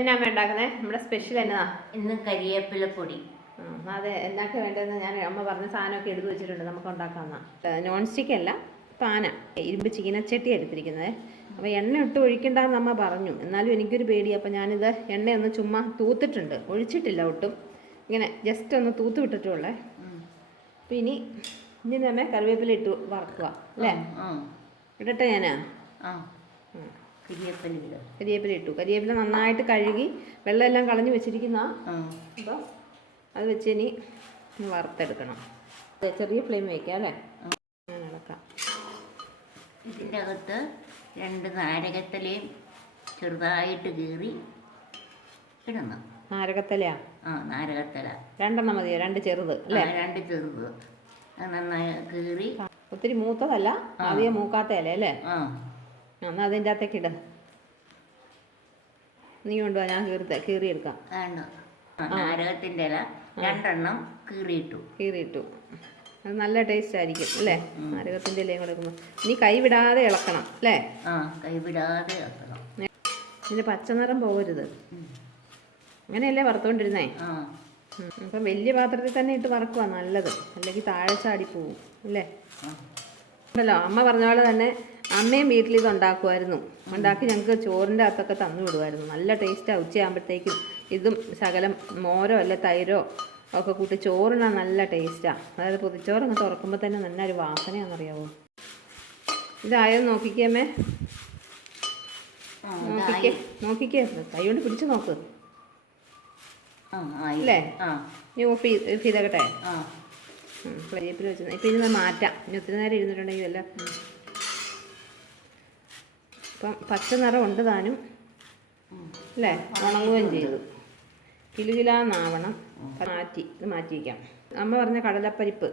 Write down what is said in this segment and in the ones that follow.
എന്നാ ഉണ്ടാക്കുന്നത് നമ്മുടെ സ്പെഷ്യൽ എന്നതാ? ഇന്ന് കരിയേപ്പില പൊടി. അതെ എന്നൊക്കെ വേണ്ടതെന്ന് ഞാൻ അമ്മ പറഞ്ഞ സാധനമൊക്കെ എടുത്തു വെച്ചിട്ടുണ്ട്. നമുക്ക് ഉണ്ടാക്കാമെന്നാ നോൺ സ്റ്റിക്ക് അല്ല പാന ഇരുമ്പ് ചീനച്ചട്ടി എടുത്തിരിക്കുന്നത്. അപ്പോൾ എണ്ണ ഇട്ട് ഒഴിക്കണ്ടെന്ന് അമ്മ പറഞ്ഞു. എന്നാലും എനിക്കൊരു പേടി. അപ്പോൾ ഞാനിത് എണ്ണയൊന്ന് ചുമ്മാ തൂത്തിട്ടുണ്ട്. ഒഴിച്ചിട്ടില്ല ഒട്ടും. ഇങ്ങനെ ജസ്റ്റ് ഒന്ന് തൂത്ത് വിട്ടിട്ടുള്ളേ. അപ്പം ഇനി ഇനി തന്നെ കറിവേപ്പില ഇട്ട് വറക്കുക അല്ലേ? ഇടട്ടെ ഇടട്ടെ ഞാനാ? ആ കരിയേപ്പില ഇട്ടു. കരിയേപ്പില നന്നായിട്ട് കഴുകി വെള്ളമെല്ലാം കളഞ്ഞു വെച്ചിരിക്കുന്ന അപ്പോൾ അത് വെച്ച് ഇനി വറുത്തെടുക്കണം. ചെറിയ ഫ്ലെയിം വയ്ക്കാം അല്ലേ? ഞാൻ ഇളക്കാം ഇതിന്റെ അകത്ത് രണ്ട് നാരകത്തലയും ചെറുതായിട്ട് കീറി ഇടണം. നാരകത്തലയാ? ആ നാരകത്തല. രണ്ടെണ്ണം മതിയോ? രണ്ട് ചെറുത് അല്ലേ? രണ്ട് ചെറുത്. നന്നായി കീറി. ഒത്തിരി മൂത്തതല്ല അധികം മൂക്കാത്ത ഇല അല്ലേ? ആ. എന്നാൽ അതിന്റെ അകത്തേക്ക് ഇട. നീ കൊണ്ടുപോവാ ഞാൻ കീറി കീറിയെടുക്കാം. നാരകത്തിന്റെ ഇല രണ്ടെണ്ണം കീറിയിട്ടു. കീറിയിട്ടു. അത് നല്ല ടേസ്റ്റ് ആയിരിക്കും അല്ലേ? നാരകത്തിന്റെ ഇലയും കൂടെ എടുക്കുമ്പോൾ നീ കൈ വിടാതെ ഇളക്കണം അല്ലേ? കൈവിടാതെ ഇളക്കണം. ഇതിന്റെ പച്ചനിറം പോകരുത്. അങ്ങനെയല്ലേ വറുത്തോണ്ടിരുന്നേ. അപ്പം വലിയ പാത്രത്തിൽ തന്നെ ഇട്ട് വറക്കുക നല്ലത്. അല്ലെങ്കിൽ താഴെ ചാടി പോവും അല്ലേ. ഉണ്ടല്ലോ അമ്മ പറഞ്ഞ പോലെ തന്നെ അമ്മയും വീട്ടിൽ ഇത് ഉണ്ടാക്കുമായിരുന്നു. ഉണ്ടാക്കി ഞങ്ങൾക്ക് ചോറിന്റെ അകത്തൊക്കെ തന്നു വിടുമായിരുന്നു. നല്ല ടേസ്റ്റാണ് ഉച്ചയാകുമ്പോഴത്തേക്കും. ഇതും ശകലം മോരോ അല്ല തൈരോ ഒക്കെ കൂട്ടി ചോറിനാണ് നല്ല ടേസ്റ്റാണ് അതായത് പൊതിച്ചോറ് അങ്ങ് തുറക്കുമ്പോൾ തന്നെ നല്ല ഒരു വാസനയാണെന്നറിയാവോ? ഇതായോ നോക്കിക്കേമേ നോക്കിക്കേ നോക്കിക്കേ. കൈ കൊണ്ട് പിടിച്ച് നോക്ക്. അല്ലേ? ഇനി ഓഫ് ചെയ്ത് ചെയ്തേക്കട്ടെ? ആ. പ്ലേറ്റിൽ വെച്ച്. ഇപ്പം ഇനി മാറ്റാം. ഇനി ഒത്തിരി നേരം ഇരുന്നിട്ടുണ്ടെങ്കിൽ വല്ല ഇപ്പം പച്ച നിറം ഉണ്ട് താനും. അല്ലേ? ഉണങ്ങുകയും ചെയ്തു. കിലുകിലാന്നാവണം. മാറ്റി ഇത് മാറ്റി വയ്ക്കാം അമ്മ പറഞ്ഞ കടലപ്പരിപ്പ്.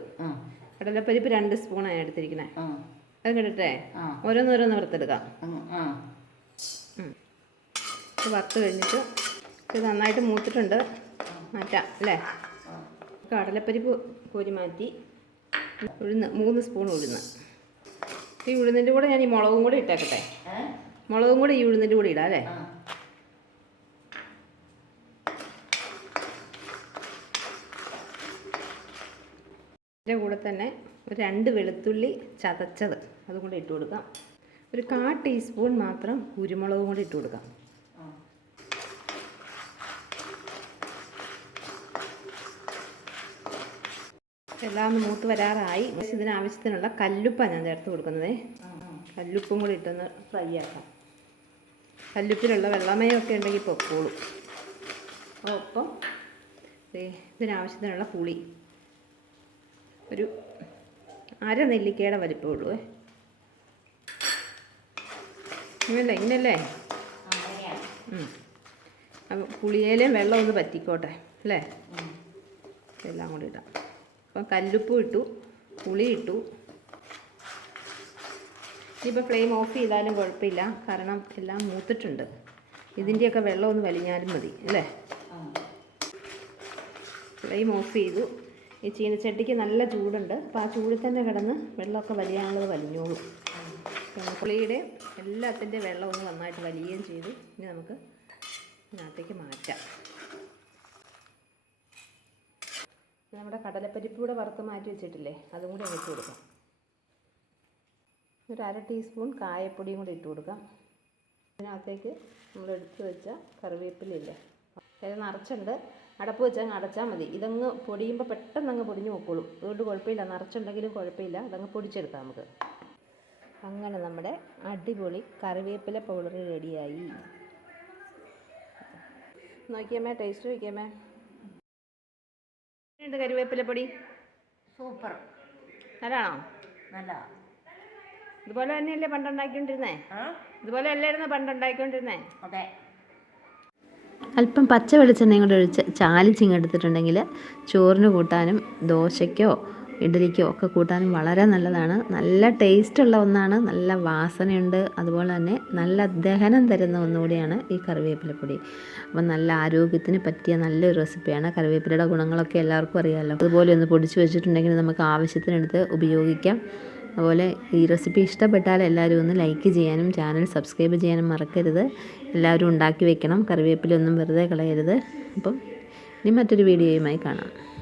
കടലപ്പരിപ്പ് രണ്ട് സ്പൂണാണ് എടുത്തിരിക്കുന്നത് അത് കിട്ടട്ടെ. ഓരോന്നോരോന്ന് വറുത്തെടുക്കാം. ഇത് വറുത്ത് കഴിഞ്ഞിട്ട് ഇത് നന്നായിട്ട് മൂത്തിട്ടുണ്ട്. മാറ്റാം അല്ലേ? കടലപ്പരിപ്പ് കോരി മാറ്റി. ഉഴുന്ന് മൂന്ന് സ്പൂൺ ഉഴുന്ന്. ഈ ഉഴുന്നിന്റെ കൂടെ ഞാൻ ഈ മുളകും കൂടെ ഇട്ടേക്കട്ടെ. മുളകും കൂടെ ഈ ഉഴുന്നിന്റെ കൂടെ ഇടാം അല്ലേ? ഇതിന്റെ കൂടെ തന്നെ ഒരു രണ്ട് വെളുത്തുള്ളി ചതച്ചത് അതും കൂടെ ഇട്ട് കൊടുക്കാം. ഒരു കാ ടീസ്പൂൺ മാത്രം കുരുമുളകും കൂടെ ഇട്ട് കൊടുക്കാം. എല്ലാം ഒന്ന് മൂത്ത് വരാറായി. ഇതിനാവശ്യത്തിനുള്ള കല്ലുപ്പാണ് ഞാൻ ചേർത്ത് കൊടുക്കുന്നത്. കല്ലുപ്പും കൂടി ഇട്ടൊന്ന് ഫ്രൈ ആക്കാം. കല്ലുപ്പിലുള്ള വെള്ളമയമൊക്കെ ഉണ്ടെങ്കിൽ പൊക്കോളൂ. ഒപ്പം ഇതിനാവശ്യത്തിനുള്ള പുളി. ഒരു അര നെല്ലിക്കയുടെ വലിപ്പമുള്ളൂ ഇങ്ങനല്ലേ ഇങ്ങനല്ലേ? പുളിയേലും വെള്ളം ഒന്ന് പറ്റിക്കോട്ടെ അല്ലേ? എല്ലാം കൂടി ഇടാം. അപ്പം കല്ലുപ്പും ഇട്ടു പുളി ഇട്ടു. ഇനിയിപ്പോൾ ഫ്ലെയിം ഓഫ് ചെയ്താലും കുഴപ്പമില്ല കാരണം എല്ലാം മൂത്തിട്ടുണ്ട്. ഇതിന്റെയൊക്കെ വെള്ളം ഒന്ന് വലിഞ്ഞാലും മതി അല്ലേ? ഫ്ലെയിം ഓഫ് ചെയ്തു. ഈ ചീനച്ചട്ടിക്ക് നല്ല ചൂടുണ്ട്. അപ്പോൾ ആ ചൂടിൽ തന്നെ കിടന്ന് വെള്ളമൊക്കെ വലിയാനുള്ളത് വലിഞ്ഞോളൂ. പുളിയുടെ എല്ലാത്തിന്റെ വെള്ളം ഒന്ന് നന്നായിട്ട് വലിയുകയും ചെയ്തു. ഇനി നമുക്ക് ഇതിനകത്തേക്ക് മാറ്റാം. നമ്മുടെ കടലപ്പരിപ്പ് കൂടെ വറുത്ത് മാറ്റി വെച്ചിട്ടില്ലേ? അതും കൂടി ഇട്ട് കൊടുക്കാം. ഒരു അര ടീസ്പൂൺ കായപ്പൊടിയും കൂടി ഇട്ട് കൊടുക്കാം. അതിനകത്തേക്ക് നമ്മൾ എടുത്തു വെച്ച കറിവേപ്പിലില്ലേ അത് നിറച്ചുണ്ട് അടപ്പ് വെച്ചാൽ അങ്ങ് അടച്ചാൽ മതി. ഇതങ്ങ് പൊടിയുമ്പോൾ പെട്ടെന്ന് അങ്ങ് പൊടിഞ്ഞു പൊക്കോളും. അതുകൊണ്ട് കുഴപ്പമില്ല. നിറച്ചുണ്ടെങ്കിലും കുഴപ്പമില്ല. അതങ്ങ് പൊടിച്ചെടുക്കാം നമുക്ക്. അങ്ങനെ നമ്മുടെ അടിപൊളി കറിവേപ്പില പൗഡർ റെഡിയായി. നോക്കിയമ്മേ ടേസ്റ്റ് നോക്കിയമ്മേ. ഉണ്ട് കരുവേപ്പില പൊടി? സൂപ്പർ. നല്ലതാണോ? നല്ല. ഇതുപോലെ തന്നെയല്ലേ പണ്ടുണ്ടാക്കിക്കൊണ്ടിരുന്നേ? ഇതുപോലെ അല്ലായിരുന്നു പണ്ടുണ്ടാക്കിക്കൊണ്ടിരുന്നേ? അതെ. അല്പം പച്ച വെളിച്ചെണ്ണയും കൂടെ ഒഴിച്ച് ചാലിച്ചിങ്ങെടുത്തിട്ടുണ്ടെങ്കിൽ ചോറിന് കൂട്ടാനും ദോശയ്ക്കോ ഇഡലിക്കോ ഒക്കെ കൂട്ടാനും വളരെ നല്ലതാണ്. നല്ല ടേസ്റ്റുള്ള ഒന്നാണ്. നല്ല വാസനയുണ്ട്. അതുപോലെ തന്നെ നല്ല ദഹനം തരുന്ന ഒന്നുകൂടിയാണ് ഈ കറിവേപ്പിലപ്പൊടി അപ്പം നല്ല ആരോഗ്യത്തിന് പറ്റിയ നല്ലൊരു റെസിപ്പിയാണ് കറിവേപ്പിലയുടെ ഗുണങ്ങളൊക്കെ എല്ലാവർക്കും അറിയാമല്ലോ അതുപോലെ ഒന്ന് പൊടിച്ച് വെച്ചിട്ടുണ്ടെങ്കിൽ നമുക്ക് ആവശ്യത്തിനെടുത്ത് ഉപയോഗിക്കാം. അതുപോലെ ഈ റെസിപ്പി ഇഷ്ടപ്പെട്ടാൽ എല്ലാവരും ഒന്ന് ലൈക്ക് ചെയ്യാനും ചാനൽ സബ്സ്ക്രൈബ് ചെയ്യാനും മറക്കരുത്. എല്ലാവരും ഉണ്ടാക്കി വെക്കണം. കറിവേപ്പിലൊന്നും വെറുതെ കളയരുത്. അപ്പം ഇനി മറ്റൊരു വീഡിയോയുമായി കാണാം.